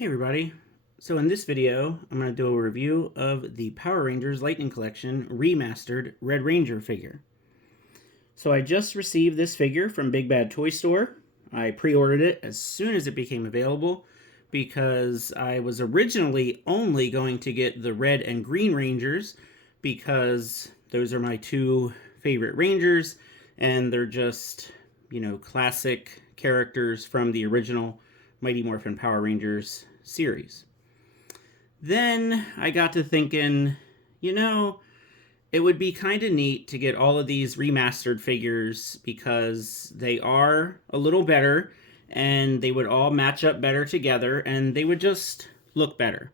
Hey everybody, so in this video I'm going to do a review of the Power Rangers Lightning Collection Remastered Red Ranger figure. So I just received this figure from Big Bad Toy Store. I pre-ordered it as soon as it became available because I was originally only going to get the Red and Green Rangers because those are my two favorite Rangers and they're just, classic characters from the original Mighty Morphin Power Rangers series. Then I got to thinking, it would be kind of neat to get all of these remastered figures because they are a little better and they would all match up better together and they would just look better.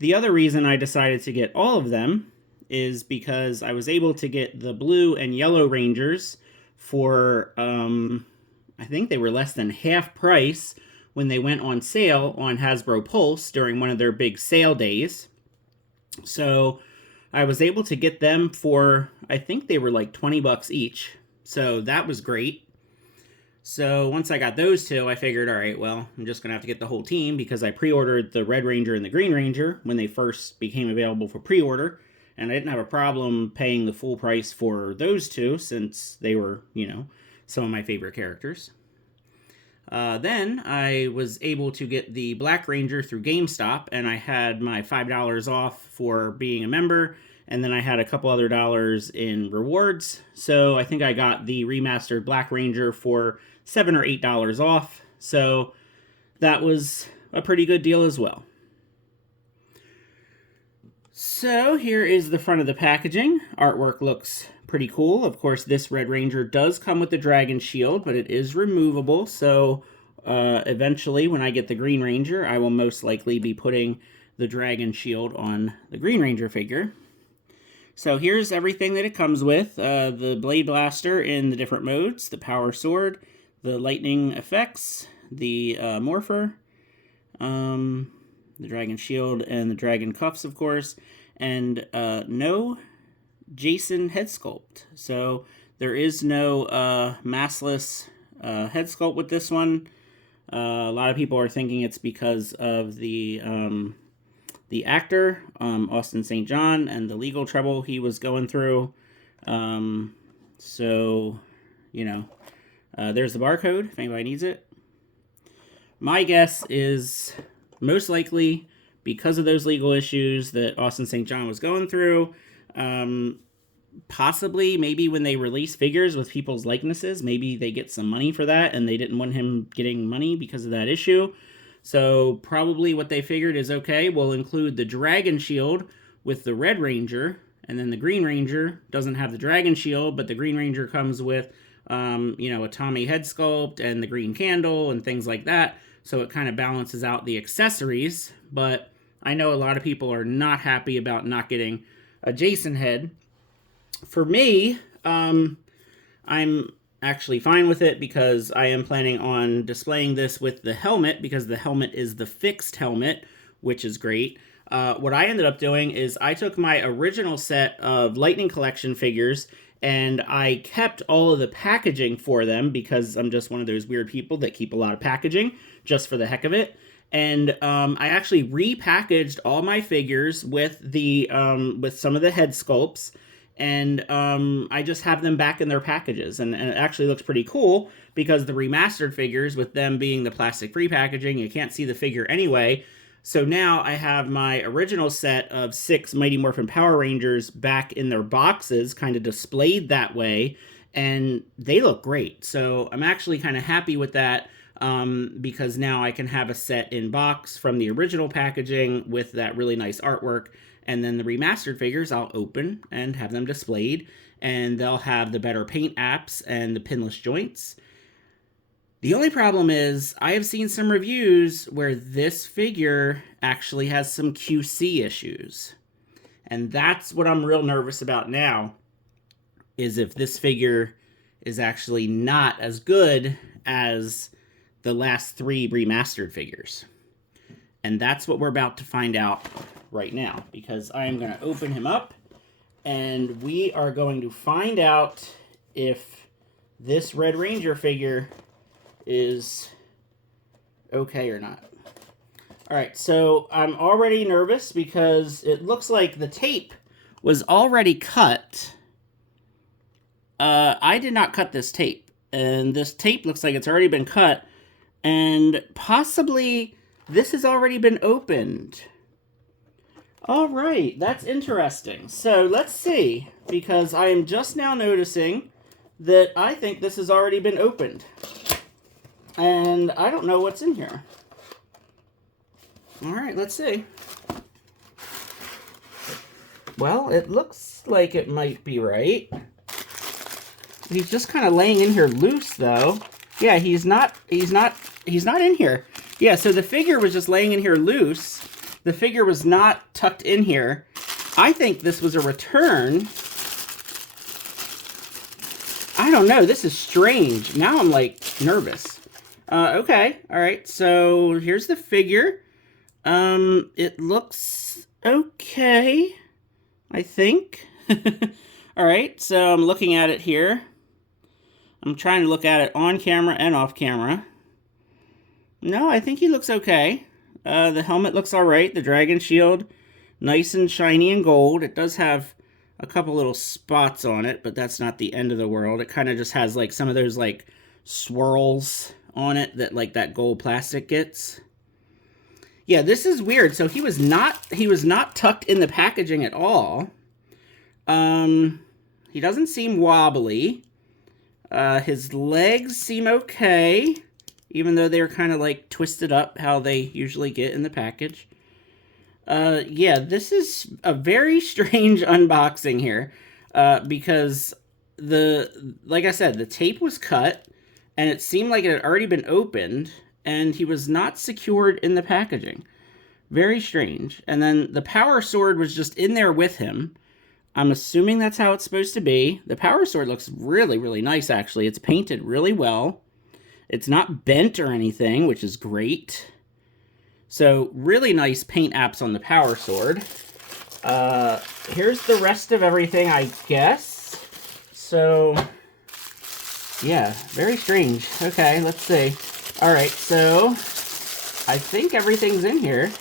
The other reason I decided to get all of them is because I was able to get the blue and yellow Rangers for, I think they were less than half price when they went on sale on Hasbro Pulse during one of their big sale days. So I was able to get them for, I think they were like 20 bucks each. So that was great. So once I got those two, I figured, all right, well, I'm just going to have to get the whole team because I pre-ordered the Red Ranger and the Green Ranger when they first became available for pre-order. And I didn't have a problem paying the full price for those two since they were, some of my favorite characters. Then I was able to get the Black Ranger through GameStop, and I had my $5 off for being a member, and then I had a couple other dollars in rewards. So I think I got the remastered Black Ranger for $7 or $8 off. So that was a pretty good deal as well. So here is the front of the packaging. Artwork looks pretty cool. Of course, this Red Ranger does come with the Dragon Shield, but it is removable. So eventually, when I get the Green Ranger, I will most likely be putting the Dragon Shield on the Green Ranger figure. So here's everything that it comes with. The Blade Blaster in the different modes, the Power Sword, the Lightning Effects, the Morpher, the Dragon Shield, and the Dragon Cuffs, of course, and no Jason head sculpt. So there is no massless head sculpt with this one. A lot of people are thinking it's because of the actor, Austin St. John, and the legal trouble he was going through. There's the barcode if anybody needs it. My guess is most likely because of those legal issues that Austin St. John was going through. Possibly, maybe when they release figures with people's likenesses, maybe they get some money for that, and they didn't want him getting money because of that issue. So probably what they figured is, okay, we'll include the Dragon Shield with the Red Ranger, and then the Green Ranger doesn't have the Dragon Shield, but the Green Ranger comes with, a Tommy head sculpt and the green candle and things like that. So it kind of balances out the accessories, but I know a lot of people are not happy about not getting a Jason head. For me, I'm actually fine with it because I am planning on displaying this with the helmet because the helmet is the fixed helmet, which is great. What I ended up doing is I took my original set of Lightning Collection figures and I kept all of the packaging for them because I'm just one of those weird people that keep a lot of packaging just for the heck of it. And I actually repackaged all my figures with the with some of the head sculpts, and I just have them back in their packages, and it actually looks pretty cool because the remastered figures, with them being the plastic-free packaging, you can't see the figure anyway. So now I have my original set of 6 Mighty Morphin Power Rangers back in their boxes, kind of displayed that way, and they look great. So I'm actually kind of happy with that. Because now I can have a set in box from the original packaging with that really nice artwork, and then the remastered figures I'll open and have them displayed, and they'll have the better paint apps and the pinless joints. The only problem is I have seen some reviews where this figure actually has some QC issues, and that's what I'm real nervous about now, is if this figure is actually not as good as the last 3 remastered figures. And that's what we're about to find out right now, because I am going to open him up and we are going to find out if this Red Ranger figure is okay or not. All right, so I'm already nervous because it looks like the tape was already cut. I did not cut this tape, and this tape looks like it's already been cut, and possibly this has already been opened. All right, that's interesting. So let's see, because I am just now noticing that I think this has already been opened. And I don't know what's in here. All right, let's see. Well, it looks like it might be right. He's just kind of laying in here loose, though. Yeah, he's not in here. Yeah, so the figure was just laying in here loose. The figure was not tucked in here. I think this was a return. I don't know. This is strange. Now I'm, like, nervous. Okay. All right. So here's the figure. It looks okay, I think. All right. So I'm looking at it here. I'm trying to look at it on camera and off camera. No, I think he looks okay. The helmet looks all right. The dragon shield, nice and shiny and gold. It does have a couple little spots on it, but that's not the end of the world. It kind of just has like some of those like swirls on it that like that gold plastic gets. Yeah, this is weird. So he was not tucked in the packaging at all. He doesn't seem wobbly. His legs seem okay, even though they're kind of like twisted up how they usually get in the package. Yeah, this is a very strange unboxing here, because like I said, the tape was cut, and it seemed like it had already been opened, and he was not secured in the packaging. Very strange. And then the power sword was just in there with him. I'm assuming that's how it's supposed to be. The power sword looks really, really nice, actually. It's painted really well. It's not bent or anything, which is great. So, really nice paint apps on the power sword. Here's the rest of everything, I guess. So, yeah, very strange. Okay, let's see. All right, so I think everything's in here.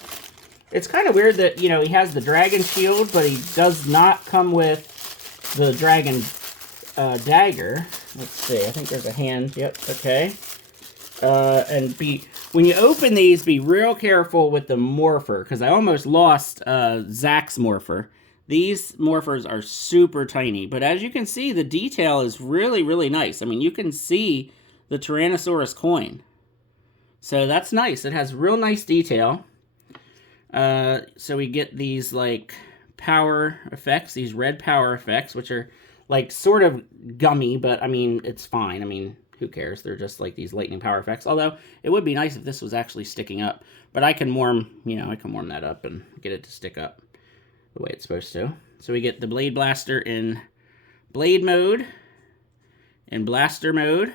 It's kind of weird that, you know, he has the dragon shield, but he does not come with the dragon dagger. Let's see, I think there's a hand. Yep, okay. And when you open these, be real careful with the morpher, because I almost lost Zach's morpher. These morphers are super tiny, but as you can see, the detail is really, really nice. I mean, you can see the Tyrannosaurus coin. So that's nice. It has real nice detail. So we get these, like, power effects, these red power effects, which are, like, sort of gummy, but, I mean, it's fine. I mean, who cares? They're just, like, these lightning power effects. Although, it would be nice if this was actually sticking up. But I can warm, you know, I can warm that up and get it to stick up the way it's supposed to. So we get the Blade Blaster in Blade mode, in Blaster mode,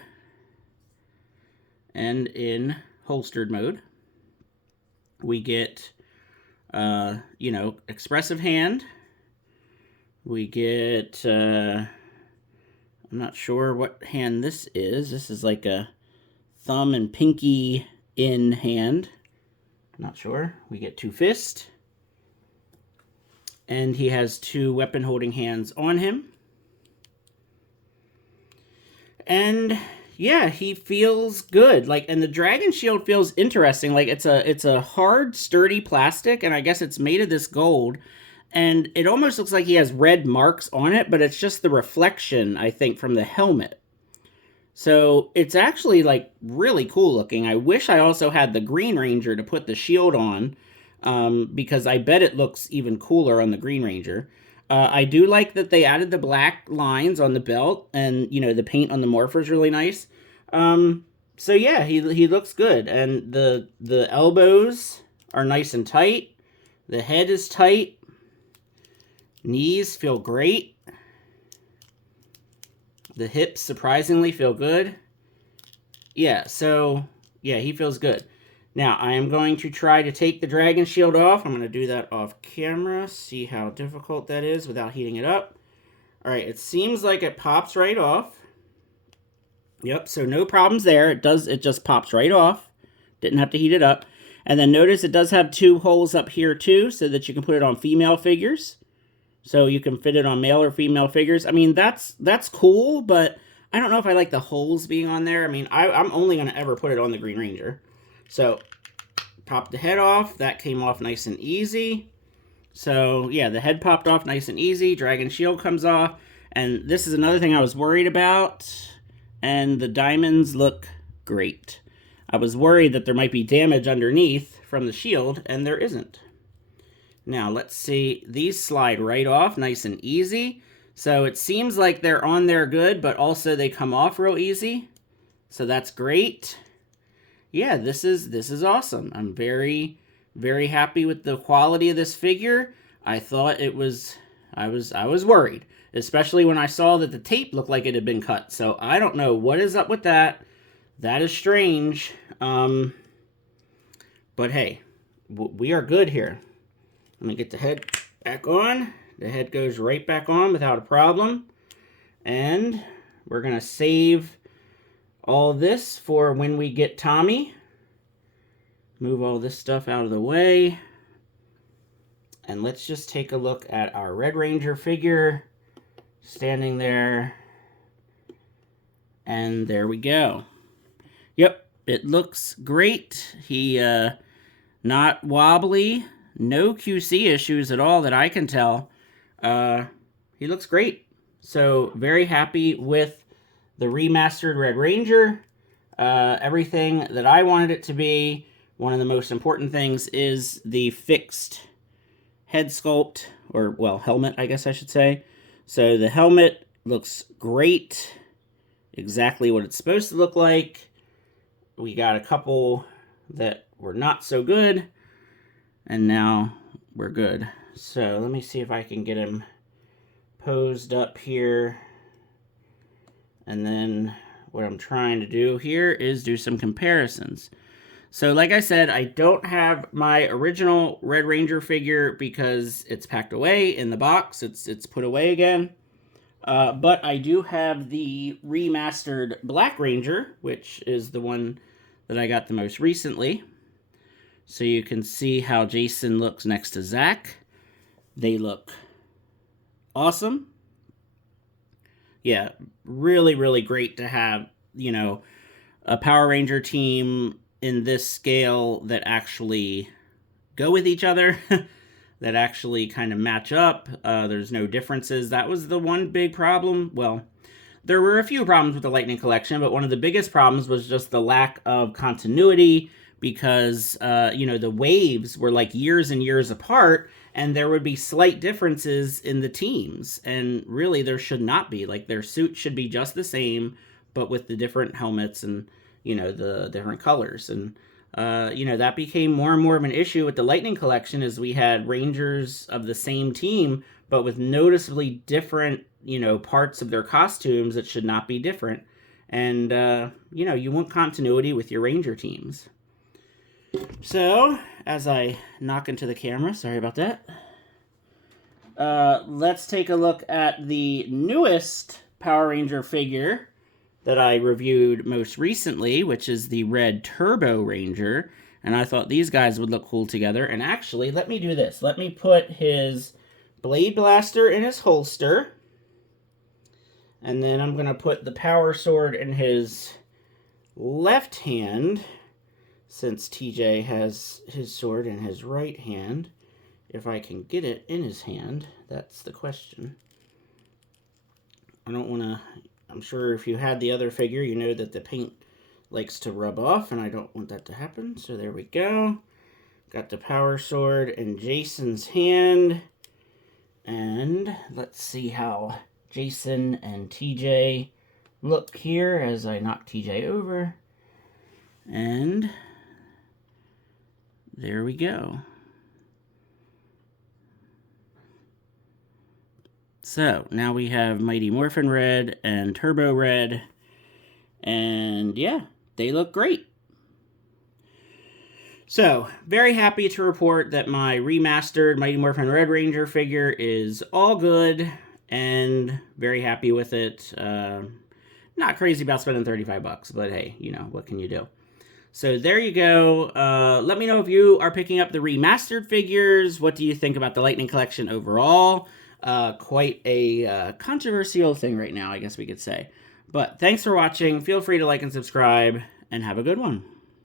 and in holstered mode. We get, you know, expressive hand. We get, I'm not sure what hand this is. This is like a thumb and pinky in hand. Not sure. We get two fists. And he has two weapon holding hands on him. And yeah, he feels good. Like, and the dragon shield feels interesting. Like, it's a hard, sturdy plastic, and I guess it's made of this gold. And it almost looks like he has red marks on it, but it's just the reflection, I think, from the helmet. So it's actually, like, really cool looking. I wish I also had the Green Ranger to put the shield on, because I bet it looks even cooler on the Green Ranger. I do like that they added the black lines on the belt, and, you know, the paint on the morpher is really nice. So yeah, he looks good, and the elbows are nice and tight. The head is tight. Knees feel great. The hips surprisingly feel good. Yeah, so yeah, he feels good. Now, I am going to try to take the dragon shield off. I'm going to do that off camera, see how difficult that is without heating it up. All right, it seems like it pops right off. Yep, so no problems there. It just pops right off. Didn't have to heat it up. And then notice it does have 2 holes up here too, so that you can put it on female figures. So you can fit it on male or female figures. I mean, that's cool, but I don't know if I like the holes being on there. I mean, I'm only going to ever put it on the Green Ranger. So, pop the head off. That came off nice and easy. So, yeah, the head popped off nice and easy. Dragon Shield comes off. And this is another thing I was worried about. And the diamonds look great. I was worried that there might be damage underneath from the shield, and there isn't. Now, let's see. These slide right off nice and easy. So it seems like they're on there good, but also they come off real easy. So that's great. Yeah, this is awesome. I'm very, very happy with the quality of this figure. I thought it was, I was worried, especially when I saw that the tape looked like it had been cut. So I don't know what is up with that. That is strange. But hey, we are good here. Let me get the head back on. The head goes right back on without a problem. And we're going to save all this for when we get Tommy. Move all this stuff out of the way. And let's just take a look at our Red Ranger figure standing there. And there we go. Yep, it looks great. He, not wobbly. No QC issues at all that I can tell. He looks great. So, very happy with the Remastered Red Ranger. Everything that I wanted it to be. One of the most important things is the fixed head sculpt, or, well, helmet, I guess I should say. So, the helmet looks great. Exactly what it's supposed to look like. We got a couple that were not so good. And now we're good. So let me see if I can get him posed up here. And then what I'm trying to do here is do some comparisons. So like I said, I don't have my original Red Ranger figure because it's packed away in the box. It's put away again. But I do have the remastered Black Ranger, which is the one that I got the most recently. So you can see how Jason looks next to Zach. They look awesome. Yeah, really, really great to have, you know, a Power Ranger team in this scale that actually go with each other, that actually kind of match up. There's no differences. That was the one big problem. Well, there were a few problems with the Lightning Collection, but one of the biggest problems was just the lack of continuity, because, you know, the waves were like years and years apart, and there would be slight differences in the teams. And really, there should not be. Like, their suits should be just the same, but with the different helmets and, you know, the different colors. And, you know, that became more and more of an issue with the Lightning Collection, as we had Rangers of the same team, but with noticeably different, you know, parts of their costumes that should not be different. And, you know, you want continuity with your Ranger teams. So, as I knock into the camera, sorry about that, let's take a look at the newest Power Ranger figure that I reviewed most recently, which is the Red Turbo Ranger. And I thought these guys would look cool together. And actually, let me do this. Let me put his Blade Blaster in his holster. And then I'm going to put the Power Sword in his left hand, since TJ has his sword in his right hand. If I can get it in his hand, that's the question. I don't want to... I'm sure if you had the other figure, you know that the paint likes to rub off, and I don't want that to happen. So there we go. Got the Power Sword in Jason's hand. And let's see how Jason and TJ look here as I knock TJ over. And there we go. So, now we have Mighty Morphin Red and Turbo Red. And yeah, they look great. So, very happy to report that my remastered Mighty Morphin Red Ranger figure is all good. And very happy with it. Not crazy about spending $35, but hey, you know, what can you do? So there you go. Let me know if you are picking up the remastered figures. What do you think about the Lightning Collection overall? Quite a controversial thing right now, I guess we could say. But thanks for watching. Feel free to like and subscribe, and have a good one.